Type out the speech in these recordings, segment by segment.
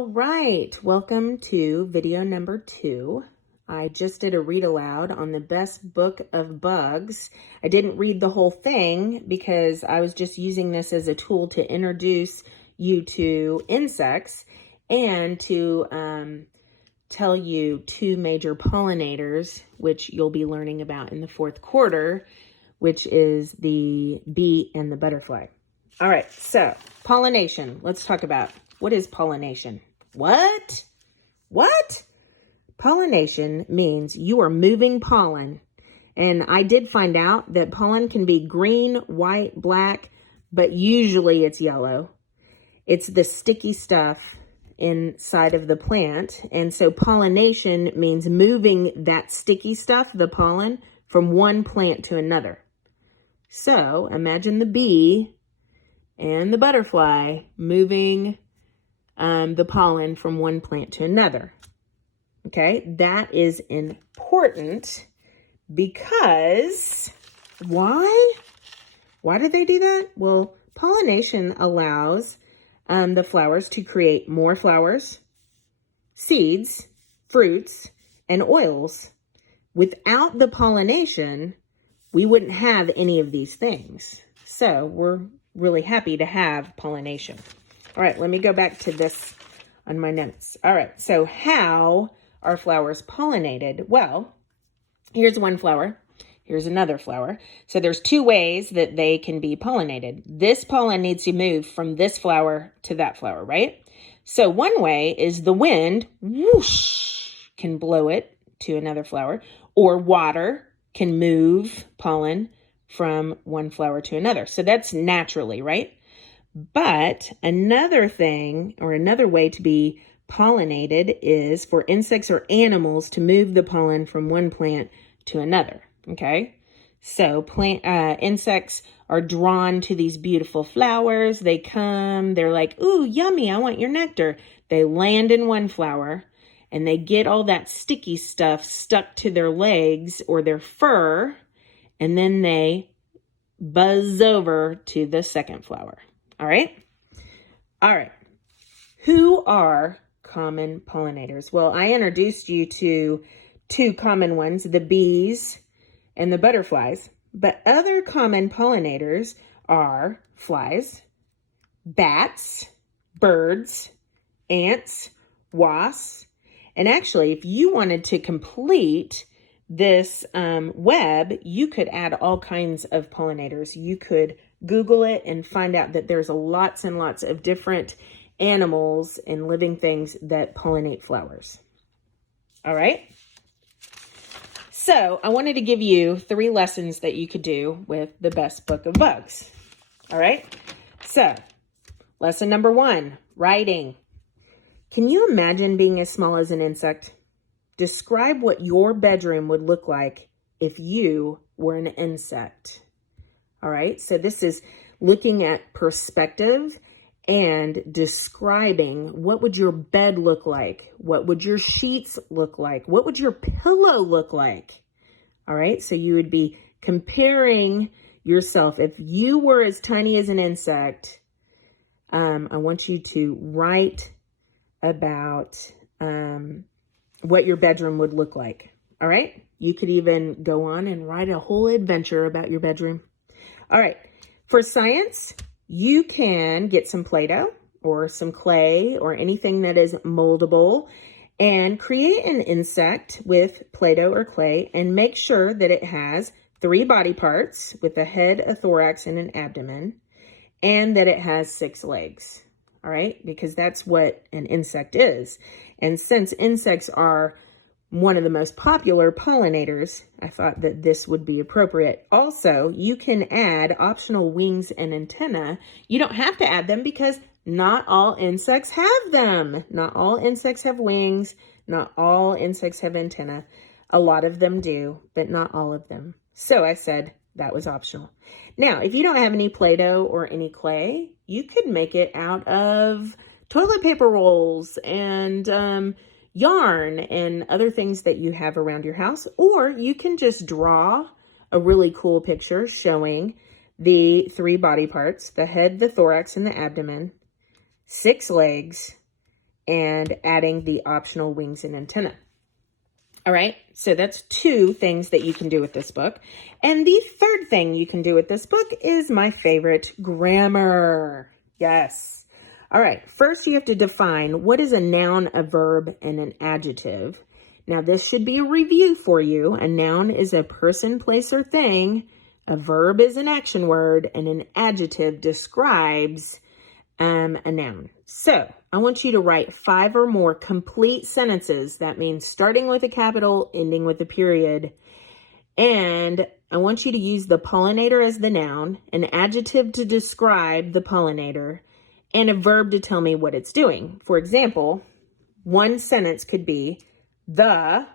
All right, welcome to video number 2. I just did a read aloud on the best book of bugs. I didn't read the whole thing because I was just using this as a tool to introduce you to insects and to tell you 2 major pollinators, which you'll be learning about in the 4th quarter, which is the bee and the butterfly. All right, so pollination. Let's talk about what is pollination. What? Pollination means you are moving pollen. And I did find out that pollen can be green, white, black, but usually it's yellow. It's the sticky stuff inside of the plant. And so pollination means moving that sticky stuff, the pollen, from one plant to another. So imagine the bee and the butterfly moving the pollen from one plant to another. Okay, that is important because why? Why do they do that? Well, pollination allows the flowers to create more flowers, seeds, fruits, and oils. Without the pollination, we wouldn't have any of these things. So we're really happy to have pollination. All right, let me go back to this on my notes. All right, so how are flowers pollinated? Well, here's one flower. Here's another flower. So there's 2 ways that they can be pollinated. This pollen needs to move from this flower to that flower, right? So one way is the wind, whoosh, can blow it to another flower, or water can move pollen from one flower to another. So that's naturally, right? But another thing, or another way to be pollinated, is for insects or animals to move the pollen from one plant to another, okay? So insects are drawn to these beautiful flowers. They come, they're like, ooh, yummy, I want your nectar. They land in one flower, and they get all that sticky stuff stuck to their legs or their fur, and then they buzz over to the second flower. All right? All right. Who are common pollinators? Well, I introduced you to 2 common ones, the bees and the butterflies. But other common pollinators are flies, bats, birds, ants, wasps. And actually, if you wanted to complete this web, you could add all kinds of pollinators. You could Google it and find out that there's lots and lots of different animals and living things that pollinate flowers. All right. So I wanted to give you 3 lessons that you could do with the best book of bugs. All right. So lesson number 1, writing. Can you imagine being as small as an insect? Describe what your bedroom would look like if you were an insect. All right, so this is looking at perspective and describing what would your bed look like? What would your sheets look like? What would your pillow look like? All right, so you would be comparing yourself. If you were as tiny as an insect, I want you to write about what your bedroom would look like. All right, you could even go on and write a whole adventure about your bedroom. All right, for science, you can get some Play-Doh or some clay or anything that is moldable and create an insect with Play-Doh or clay and make sure that it has 3 body parts with a head, a thorax, and an abdomen, and that it has 6 legs. All right, because that's what an insect is. And since insects are one of the most popular pollinators, I thought that this would be appropriate. Also, you can add optional wings and antenna. You don't have to add them because not all insects have them. Not all insects have wings. Not all insects have antenna. A lot of them do, but not all of them. So I said that was optional. Now, if you don't have any Play-Doh or any clay, you could make it out of toilet paper rolls and yarn and other things that you have around your house, or you can just draw a really cool picture showing the 3 body parts, the head, the thorax, and the abdomen, 6 legs, and adding the optional wings and antenna. All right, so that's 2 things that you can do with this book. And the third thing you can do with this book is my favorite, grammar. Yes. All right, first you have to define what is a noun, a verb, and an adjective. Now this should be a review for you. A noun is a person, place, or thing. A verb is an action word, and an adjective describes a noun. So I want you to write 5 or more complete sentences. That means starting with a capital, ending with a period. And I want you to use the pollinator as the noun, an adjective to describe the pollinator, and a verb to tell me what it's doing. For example, one sentence could be, the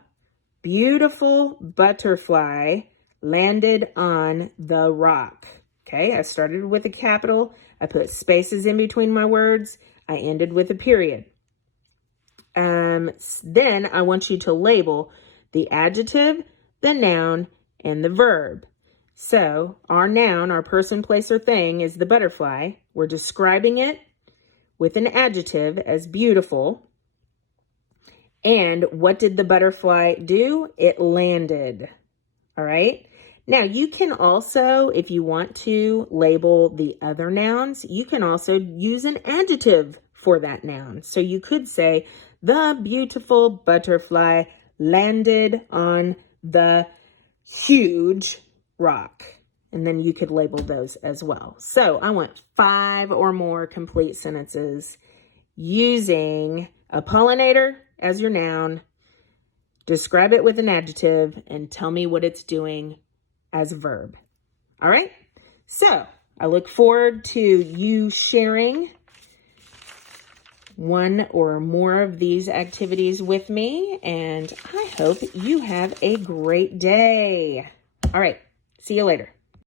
beautiful butterfly landed on the rock. Okay, I started with a capital. I put spaces in between my words. I ended with a period. Then I want you to label the adjective, the noun, and the verb. So our noun, our person, place, or thing is the butterfly. We're describing it with an adjective as beautiful. And what did the butterfly do? It landed. All right. Now you can also, if you want to label the other nouns, you can also use an adjective for that noun. So you could say, the beautiful butterfly landed on the huge rock. And then you could label those as well. So I want 5 or more complete sentences using a pollinator as your noun, describe it with an adjective, and tell me what it's doing as a verb. All right? So I look forward to you sharing 1 or more of these activities with me, and I hope you have a great day. All right. See you later.